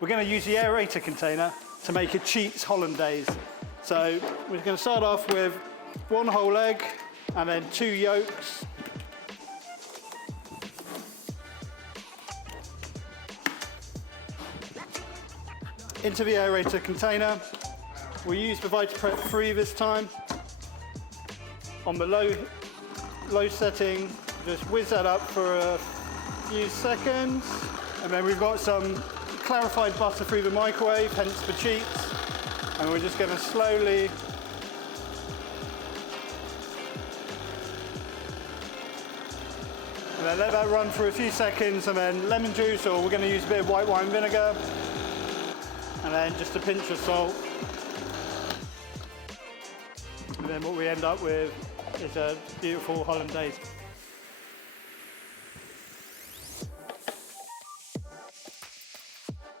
We're going to use the aerator container to make a cheats hollandaise. So we're going to start off with 1 whole egg and then 2 yolks. Into the aerator container. We'll use the Vita-Prep 3 this time. On the low setting, just whiz that up for a few seconds. And then we've got some clarified butter through the microwave, hence the cheats. And we're just going to slowly and then let that run for a few seconds, and then lemon juice, or we're going to use a bit of white wine vinegar. And then just a pinch of salt. And then what we end up with is a beautiful hollandaise.